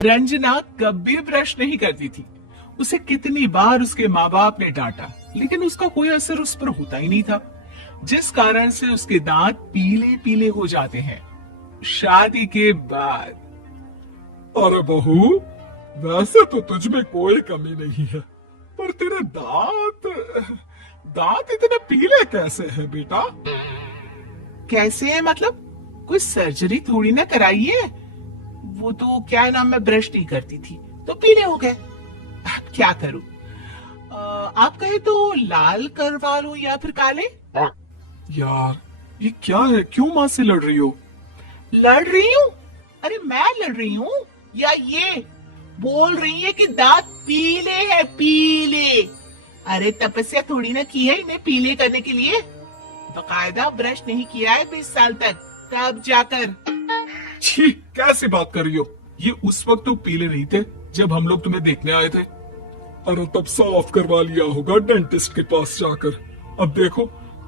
रंजना कभी ब्रश नहीं करती थी। उसे कितनी बार उसके माँ बाप ने डांटा, लेकिन उसका कोई असर उस पर होता ही नहीं था, जिस कारण से उसके दांत पीले पीले हो जाते हैं। शादी के बाद। अरे बहू, वैसे तो तुझ में कोई कमी नहीं है, पर तेरे दांत दांत इतने पीले कैसे हैं बेटा? कैसे है मतलब? कोई सर्जरी थोड़ी ना कराई है। वो तो क्या है ना, मैं ब्रश नहीं करती थी तो पीले हो गए। अब क्या करूं? आप कहे तो लाल करवा लूं या फिर काले? यार, ये क्या है? क्यों माँ से लड़ रही हो? लड़ रही हूँ? अरे मैं लड़ रही हूँ या ये बोल रही है कि दांत पीले हैं, पीले। अरे तपस्या थोड़ी ना की है इन्हें पीले करने के लिए। बकायदा ब्रश नहीं किया है 20 साल तक, तब जाकर। छी, कैसी बात कर रही हो? ये उस वक्त तो पीले नहीं थे जब हम लोग तुम्हें देखने आए थे। अरे तब साफ करवा लिया होगा डेंटिस्ट के पास जाकर। अब देखो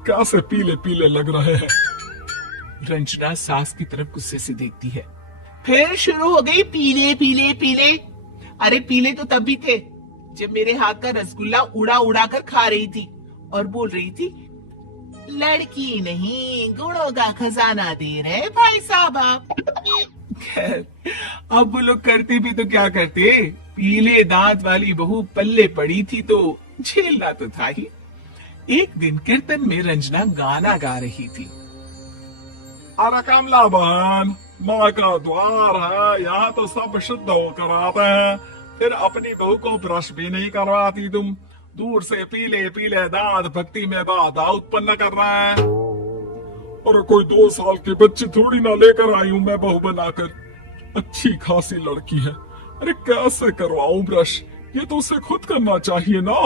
कैसे पीले पीले लग रहे हैं। रंजना सास की तरफ गुस्से से देखती है। फिर शुरू हो गई पीले पीले पीले। अरे पीले तो तब भी थे जब मेरे हाथ का रसगुल्ला उड़ा उड़ा कर खा रही थी और बोल रही थी, लड़की नहीं गुणों का खजाना दे रहे भाई साहब आप। खैर, अब वो लोग करते भी तो क्या करते, पीले दांत वाली बहू पल्ले पड़ी थी तो झेलना तो था ही। एक दिन कीर्तन में रंजना गाना गा रही थी। अरे कमला बहन, माँ का द्वार है, यहाँ तो सब शुद्ध होकर आते हैं, फिर अपनी बहू को ब्रश भी नहीं करवाती तुम। दूर से पीले पीले दांत भक्ति में बाधा उत्पन्न कर रहा है। और कोई 2 साल के बच्चे थोड़ी ना लेकर आई हूँ मैं बहू बनाकर। अच्छी खासी लड़की है, अरे कैसे करवाऊं ब्रश? ये तो उसे खुद करना चाहिए ना।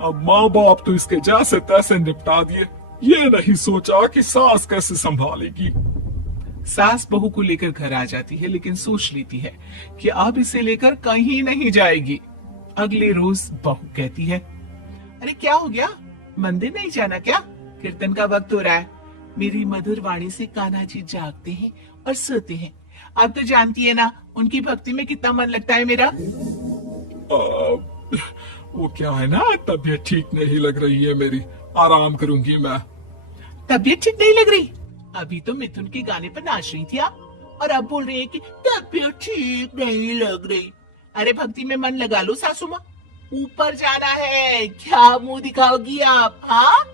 अब माँ बाप तो इसके जैसे तैसे निपटा दिए, ये नहीं सोचा कि सास कैसे संभालेगी। सास बहू को लेकर घर आ जाती है, लेकिन सोच लेती है कि अब इसे लेकर कहीं नहीं जाएगी। अगले रोज बहू कहती है, अरे क्या हो गया, मंदिर नहीं जाना क्या? कीर्तन का वक्त हो रहा है। मेरी मधुर वाणी से कान्हा जी जागते हैं और सोते हैं। आप तो जानती है ना उनकी भक्ति में कितना मन लगता है मेरा। वो क्या है ना, तबीयत ठीक नहीं लग रही है मेरी, आराम करूंगी मैं। तबीयत ठीक नहीं लग रही? अभी तो मिथुन के गाने पर नाच रही थी आप, और अब बोल रही है कि तबीयत ठीक नहीं लग रही। अरे भक्ति में मन लगा लो सासू माँ, ऊपर जाना है, क्या मुंह दिखाओगी आप? हाँ?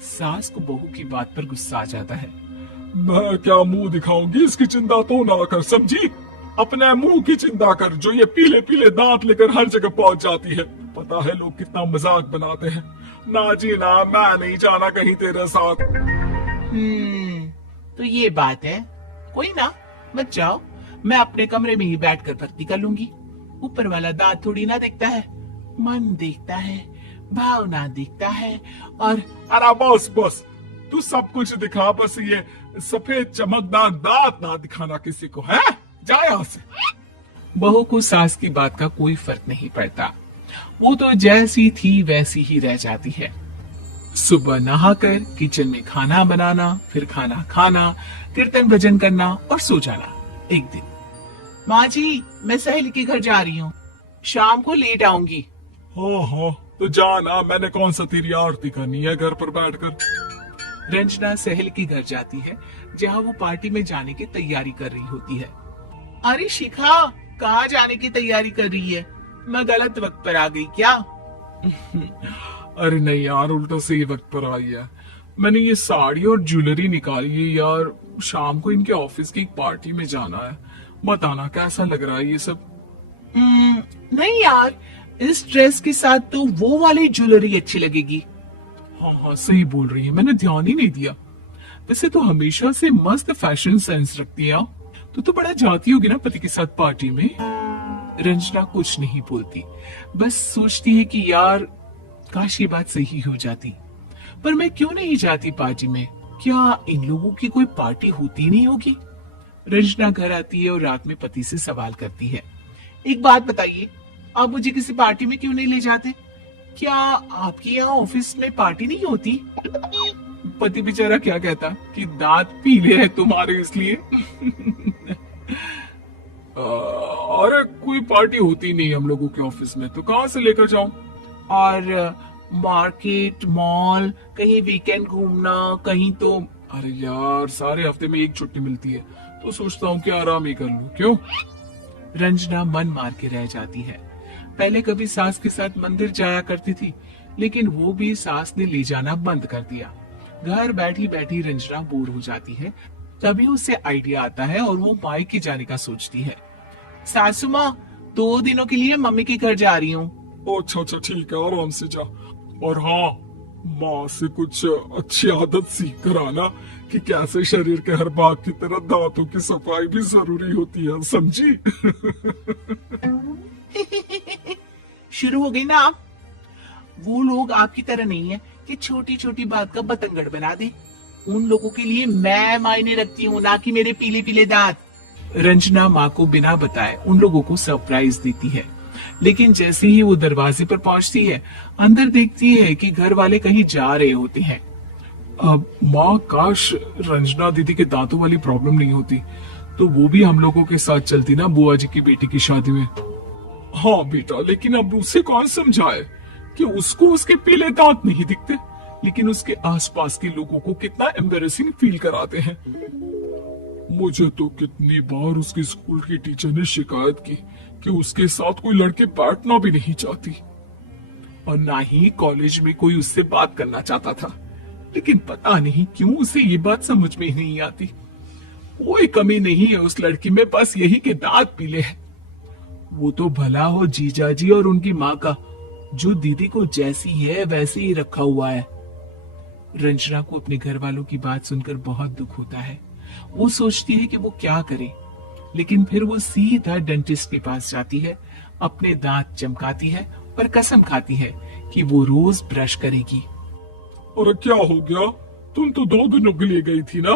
सास को बहू की बात पर गुस्सा आ जाता है। मैं क्या मुंह दिखाऊंगी, इसकी चिंता तो ना कर, समझी? अपने मुंह की चिंता कर, जो ये पीले पीले दांत लेकर हर जगह पहुंच जाती है। पता है लोग कितना मजाक बनाते हैं। ना जी ना, मैं नहीं जाना कहीं तेरे साथ। तो ये बात है। कोई ना, मत जाओ, मैं अपने कमरे में ही बैठकर भक्ति कर लूंगी। ऊपर वाला दांत थोड़ी ना देखता है, मन देखता है, भावना देखता है। और अरे बस बस, तू सब कुछ दिखा, बस ये सफेद चमकदार दांत ना दिखाना किसी को, है? जा यहाँ से। बहू को सास की बात का कोई फर्क नहीं पड़ता। वो तो जैसी थी वैसी ही रह जाती है। सुबह नहाकर किचन में खाना बनाना, फिर खाना खाना, कीर्तन भजन करना और सो जाना। एक दिन, माँ जी मैं सहेली के घर जा रही हूँ, शाम को लेट आऊंगी। हाँ, तो जाना, मैंने कौन सा तेरी आरती करनी है घर पर बैठकर। रंजना सहेली के घर जाती है, जहाँ वो पार्टी में जाने की तैयारी कर रही होती है। अरे शिखा, कहाँ जाने की तैयारी कर रही है? मैं गलत वक्त पर आ गई क्या? अरे नहीं यार, उल्टा सही वक्त पर आई है। मैंने ये साड़ी और ज्वेलरी निकाली है यार, शाम को इनके ऑफिस की एक पार्टी में जाना है। बताना कैसा लग रहा है ये सब? नहीं यार, इस ड्रेस के साथ तो वो वाली ज्वेलरी अच्छी लगेगी। हाँ, सही बोल रही है, मैंने ध्यान ही नहीं दिया। वैसे तो हमेशा से मस्त फैशन सेंस रखती है। तो बड़ा जाती होगी ना पति के साथ पार्टी में। रंजना कुछ नहीं बोलती, बस सोचती है कि यार काश ये बात सही हो जाती, पर मैं क्यों नहीं जाती पार्टी में? क्या इन लोगों की कोई पार्टी होती नहीं होगी? रंजना घर आती है और रात में पति से सवाल करती है, एक बात बताइए, आप मुझे किसी पार्टी में क्यों नहीं ले जाते? क्या आपके यहाँ ऑफिस में पार्टी नहीं होती? पति बेचारा क्या कहता कि दांत पीले हैं तुम्हारे इसलिए। अरे कोई पार्टी होती नहीं हम लोगों के ऑफिस में, तो कहाँ से लेकर जाऊं? और मार्केट, मॉल, कहीं वीकेंड घूमना, कहीं तो। अरे यार सारे हफ्ते में एक छुट्टी मिलती है, तो सोचता हूँ कि आराम ही कर लूं। क्यों? रंजना मन मार के रह जाती है। पहले कभी सास के साथ मंदिर जाया करती थी, लेकिन वो भी सास ने ले जाना बंद कर दिया। घर बैठी बैठी रंजना बोर हो जाती है। तभी उसे आइडिया आता है और वो मायके जाने का सोचती है। सासू माँ, 2 दिनों के लिए मम्मी के घर जा रही हूँ। ओ अच्छा अच्छा ठीक है, आराम से जा। और हाँ, माँ से कुछ अच्छी आदत सीख कर आना कि कैसे शरीर के हर भाग की तरह दांतों की सफाई भी जरूरी होती है, समझी? शुरू हो गई ना आप। वो लोग आपकी तरह नहीं है कि छोटी छोटी बात का बतंगड़ बना दे। उन लोगों के लिए मैं मायने रखती हूँ, ना कि मेरे पीले पीले दांत। रंजना माँ को बिना बताए उन लोगों को सरप्राइज देती है, लेकिन जैसे ही वो दरवाजे पर पहुंचती है, अंदर देखती है कि घर वाले कहीं जा रहे होते हैं। अब माँ, काश रंजना दीदी के दांतों वाली प्रॉब्लम नहीं होती, तो वो भी हम लोगों के साथ चलती ना बुआ जी की बेटी की शादी में। हाँ बेटा, लेकिन अब उसे कौन समझाए कि उसको उसके पीले दांत नहीं दिखते, लेकिन उसके आसपास के लोगों को कितना एम्बेरसिंग फील कराते हैं। मुझे तो कितनी बार उसके स्कूल की टीचर ने शिकायत की कि उसके साथ कोई लड़के बैठना भी नहीं चाहती, और ना ही कॉलेज में कोई उससे बात करना चाहता था। लेकिन पता नहीं क्यों उसे ये बात समझ में ही नहीं आती। कोई कमी नहीं है उस लड़की में, बस यही के दांत पीले हैं। वो तो भला हो जीजा जी और उनकी माँ का, जो दीदी को जैसी है वैसे ही रखा हुआ है। रंजना को अपने घर वालों की बात सुनकर बहुत दुख होता है। वो सोचती है कि वो क्या करे, लेकिन फिर वो सीधा डेंटिस्ट के पास जाती है, अपने दांत चमकाती है और कसम खाती है कि वो रोज ब्रश करेगी। और क्या हो गया? तुम तो 2 दिनों के लिए गई थी ना,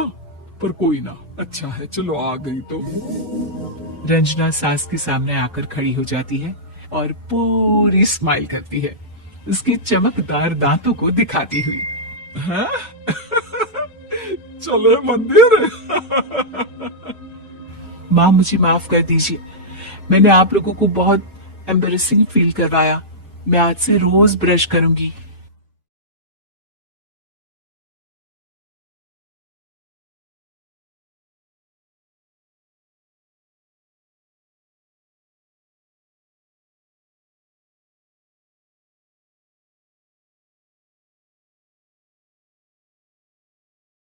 पर कोई ना, अच्छा है, चलो आ गई तो। रंजना सास के सामने आकर खड़ी हो जाती है और पूरी स्माइल करती है, उसके चमकदार दांतों को दिखाती हुई। हैं? चले मंदिर। माँ, मुझे माफ कर दीजिए, मैंने आप लोगों को बहुत एम्बेरसिंग फील करवाया। मैं आज से रोज ब्रश करूंगी।